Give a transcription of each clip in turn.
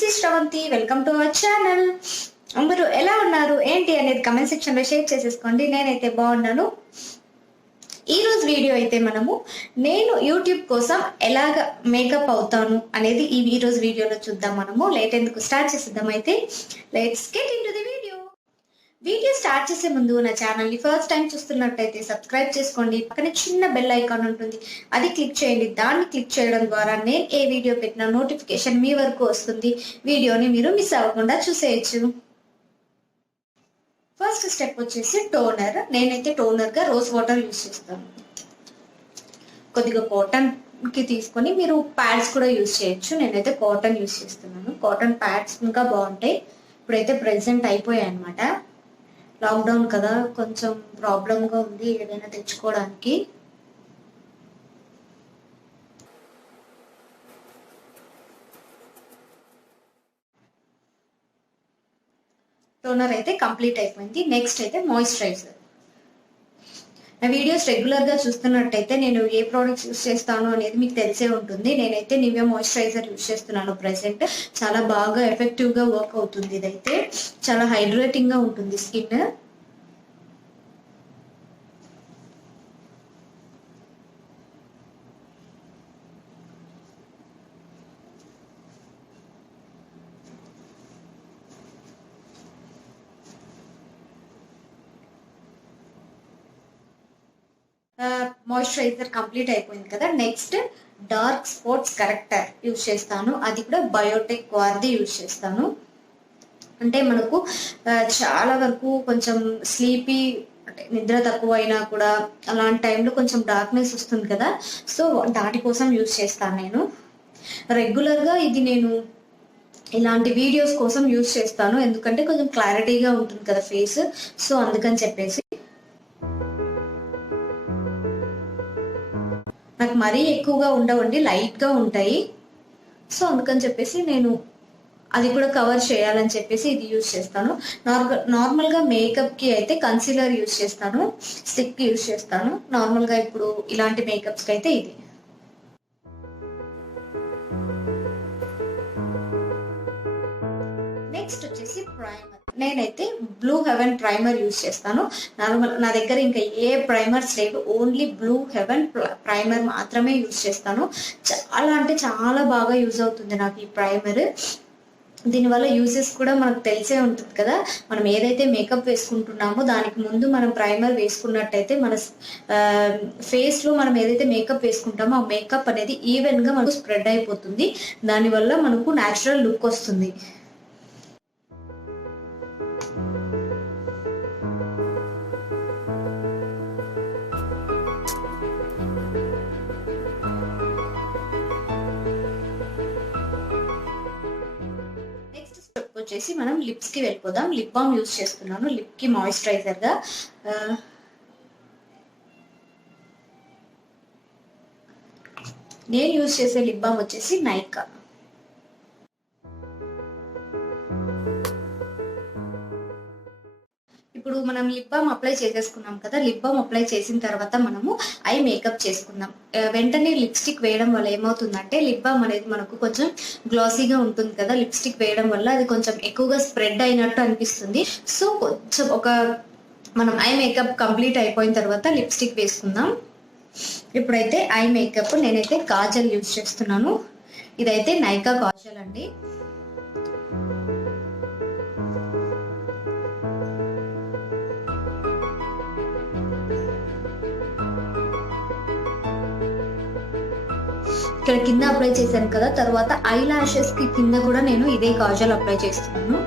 This is sravanthi. Welcome to our channel. అందరూ ఎలా ఉన్నారు ఏంటి అనేది కమెంట్ సెక్షన్ లో షేర్ చేసేసుకోండి. నేనైతే బాగున్నాను. ఈ రోజు వీడియో అయితే నేను యూట్యూబ్ కోసం ఎలాగ మేకప్ అవుతాను అనేది ఈ రోజు వీడియోలో చూద్దాం. లేట్ ఎందుకు స్టార్ట్ చేసేద్దాం. అయితే let's get into the video. Video start చేసే ముందు నా ఛానల్ ని ఫస్ట్ టైం చూస్తున్నట్టయితే సబ్స్క్రైబ్ చేసుకోండి. పక్కనే చిన్న బెల్ ఐకాన్ ఉంటుంది, అది క్లిక్ చేయండి. దాన్ని క్లిక్ చేయడం ద్వారా నేను ఏ వీడియో పెట్టినా నోటిఫికేషన్ మీ వరకు వస్తుంది. వీడియోని మీరు మిస్ అవ్వకుండా చూసేయచ్చు. ఫస్ట్ స్టెప్ వచ్చేసి టోనర్. నేనైతే టోనర్ గా రోజ్ వాటర్ యూజ్ చేస్తాను. కొద్దిగా కాటన్ కి తీసుకొని మీరు ప్యాడ్స్ కూడా యూజ్ చేయొచ్చు. నేనైతే కాటన్ యూజ్ చేస్తున్నాను. కాటన్ ప్యాడ్స్ ఇంకా బాగుంటాయి. ఇప్పుడైతే ప్రెసెంట్ అయిపోయాయి అనమాట. లాక్డౌన్ కదా, కొంచెం ప్రాబ్లంగా ఉంది ఏదైనా తెచ్చుకోవడానికి. టోనర్ అయితే కంప్లీట్ అయిపోయింది. నెక్స్ట్ అయితే మాయిశ్చరైజర్. నా వీడియోస్ రెగ్యులర్ గా చూస్తున్నట్టయితే నేను ఏ ప్రోడక్ట్స్ యూస్ చేస్తాను అనేది మీకు తెలిసే ఉంటుంది. నేనైతే నివియా మాయిశ్చరైజర్ యూస్ చేస్తున్నాను ప్రెసెంట్. చాలా బాగా ఎఫెక్టివ్ గా వర్క్ అవుతుంది. ఇదైతే చాలా హైడ్రేటింగ్ గా ఉంటుంది స్కిన్. మాయిశ్చరైజర్ కంప్లీట్ అయిపోయింది కదా. Next dark spots corrector use చేస్తాను. అది కూడా బయోటెక్ వారిది యూజ్ చేస్తాను. అంటే మనకు చాలా వరకు కొంచెం స్లీపీ, అంటే నిద్ర తక్కువ అయినా కూడా అలాంటి టైంలో కొంచెం డార్క్నెస్ వస్తుంది కదా, సో దాటి కోసం యూజ్ చేస్తాను నేను రెగ్యులర్గా. ఇది నేను ఇలాంటి వీడియోస్ కోసం యూజ్ చేస్తాను, ఎందుకంటే కొంచెం క్లారిటీగా ఉంటుంది కదా ఫేస్, సో అందుకని చెప్పేసి. నాకు మరీ ఎక్కువగా ఉండవండి, లైట్ గా ఉంటాయి. సో అందుకని చెప్పేసి నేను అది కూడా కవర్ చేయాలని చెప్పేసి ఇది యూజ్ చేస్తాను. నార్మల్ గా మేకప్ కి అయితే కన్సీలర్ యూజ్ చేస్తాను, స్టిక్ యూజ్ చేస్తాను. నార్మల్ గా ఇప్పుడు ఇలాంటి మేకప్స్ కి అయితే ఇది. నెక్స్ట్ వచ్చేసి ప్రైమర్. నేనైతే బ్లూ హెవెన్ ప్రైమర్ యూజ్ చేస్తాను. నా దగ్గర ఇంకా ఏ ప్రైమర్స్ లేవు, ఓన్లీ బ్లూ హెవెన్ ప్రైమర్ మాత్రమే యూజ్ చేస్తాను. చాలా అంటే చాలా బాగా యూజ్ అవుతుంది నాకు ఈ ప్రైమర్. దీనివల్ల యూజెస్ కూడా మనకు తెలిసే ఉంటుంది కదా. మనం ఏదైతే మేకప్ వేసుకుంటున్నామో దానికి ముందు మనం ప్రైమర్ వేసుకున్నట్టయితే మన ఫేస్ లో మనం ఏదైతే మేకప్ వేసుకుంటామో ఆ మేకప్ అనేది ఈవెన్ గా మనకు స్ప్రెడ్ అయిపోతుంది. దానివల్ల మనకు న్యాచురల్ లుక్ వస్తుంది. వచ్చేసి మనం లిప్స్ కి వెళ్ళిపోదాం. లిప్ బామ్ యూజ్ చేస్తున్నాను లిప్ కి మాయిశ్చరైజర్ గా. నేను యూజ్ చేసే లిప్ బామ్ వచ్చేసి నైకా. ఇప్పుడు మనం లిప్ బామ్ అప్లై చేసేసుకున్నాం కదా. లిప్ బామ్ అప్లై చేసిన తర్వాత మనము ఐ మేకప్ చేసుకుందాం. వెంటనే లిప్స్టిక్ వేయడం వల్ల ఏమవుతుందంటే లిప్ బామ్ అనేది మనకు కొంచెం గ్లాసీగా ఉంటుంది కదా. లిప్స్టిక్ వేయడం వల్ల అది కొంచెం ఎక్కువగా స్ప్రెడ్ అయినట్టు అనిపిస్తుంది. సో కొంచెం మనం ఐ మేకప్ కంప్లీట్ అయిపోయిన తర్వాత లిప్స్టిక్ వేసుకుందాం. ఇప్పుడైతే ఐ మేకప్ నేనైతే కాజల్ యూజ్ చేస్తున్నాను. ఇదైతే నైకా కాజల్ అండి. ఇక్కడ కింద అప్లై చేశాను కదా, తర్వాత ఐ లాషెస్ కి కింద కూడా నేను ఇదే కాజల్ అప్లై చేస్తున్నాను.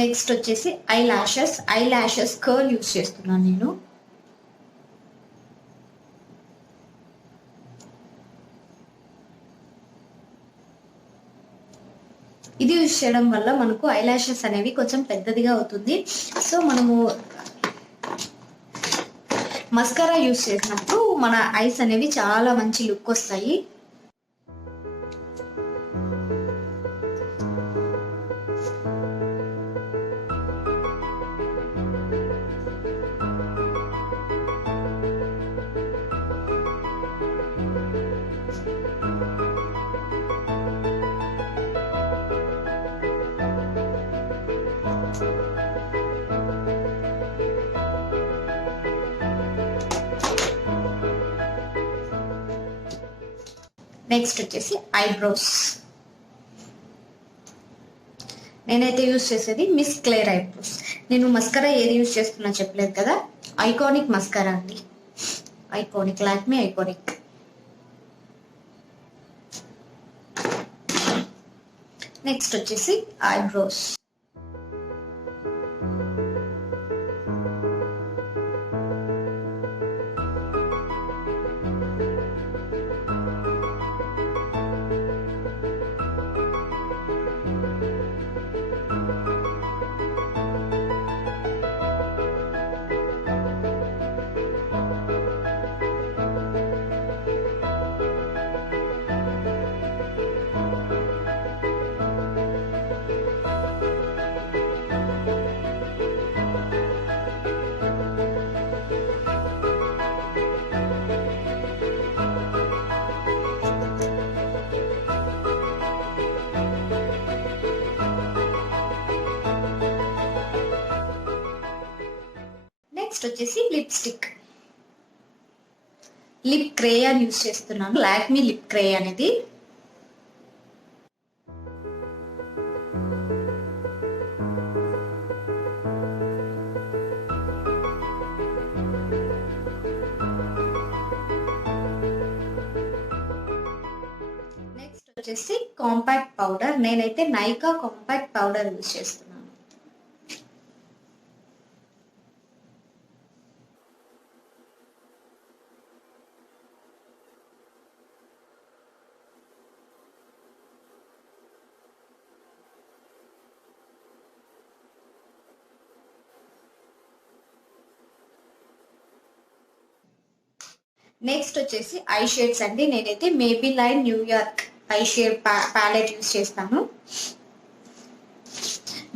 నెక్స్ట్ వచ్చేసి ఐ ల్యాషెస్ కర్ల్ యూస్ చేస్తున్నాను నేను. ఇది యూస్ చేయడం వల్ల మనకు ఐ ల్యాషెస్ అనేవి కొంచెం పెద్దదిగా అవుతుంది. సో మనము మస్కారా యూస్ చేసినప్పుడు మన ఐస్ అనేవి చాలా మంచి లుక్ వస్తాయి. నెక్స్ట్ వచ్చేసి ఐబ్రోస్. నేనైతే యూజ్ చేసేది మిస్ క్లేర్ ఐబ్రోస్. నేను మస్కరా ఏది యూజ్ చేస్తున్నా చెప్పలేదు కదా, ఐకానిక్ మస్కరా అండి. Iconic, Lakme iconic. నెక్స్ట్ వచ్చేసి ఐబ్రోస్. నెక్స్ట్ వచ్చేసి లిప్స్టిక్. లిప్ క్రేయాన్ యూస్ చేస్తున్నాను, లాక్మీ లిప్ క్రేయాన్ ఇది. నెక్స్ట్ వచ్చేసి కాంపాక్ట్ పౌడర్. నేనైతే నైకా కాంపాక్ట్ పౌడర్ యూస్ చేస్తున్నాను. నెక్స్ట్ వచ్చేసి ఐ షేడ్స్ అండి. నేనైతే Maybelline New York eye shade palette use చేస్తాను.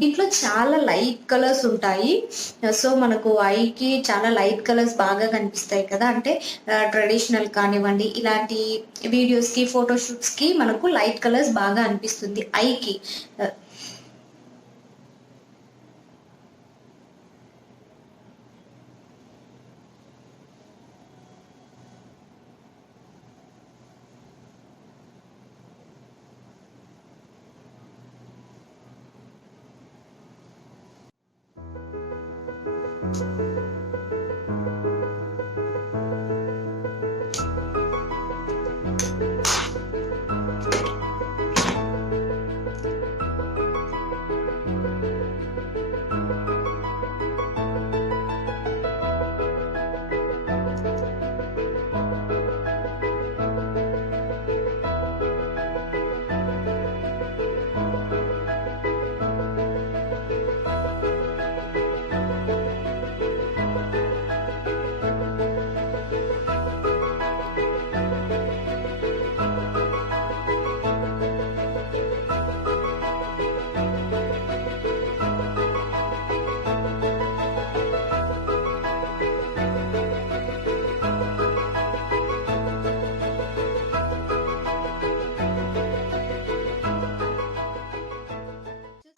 దీంట్లో చాలా లైట్ కలర్స్ ఉంటాయి. సో మనకు ఐకి చాలా లైట్ కలర్స్ బాగా కనిపిస్తాయి కదా, అంటే ట్రెడిషనల్ కానివ్వండి, ఇలాంటి వీడియోస్కి ఫోటోషూట్స్కి మనకు లైట్ కలర్స్ బాగా అనిపిస్తుంది ఐకి.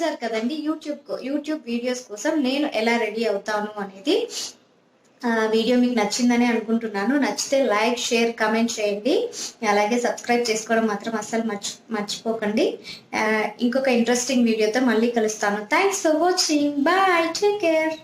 చూసారు కదండి యూట్యూబ్ వీడియోస్ కోసం నేను ఎలా రెడీ అవుతాను అనేది. వీడియో మీకు నచ్చిందని అనుకుంటున్నాను. నచ్చితే లైక్, షేర్, కామెంట్ చేయండి. అలాగే సబ్స్క్రైబ్ చేసుకోవడం మాత్రం అస్సలు మర్చిపోకండి. ఇంకొక ఇంట్రెస్టింగ్ వీడియోతో మళ్ళీ కలుస్తాను. Thanks for watching. Bye, take care.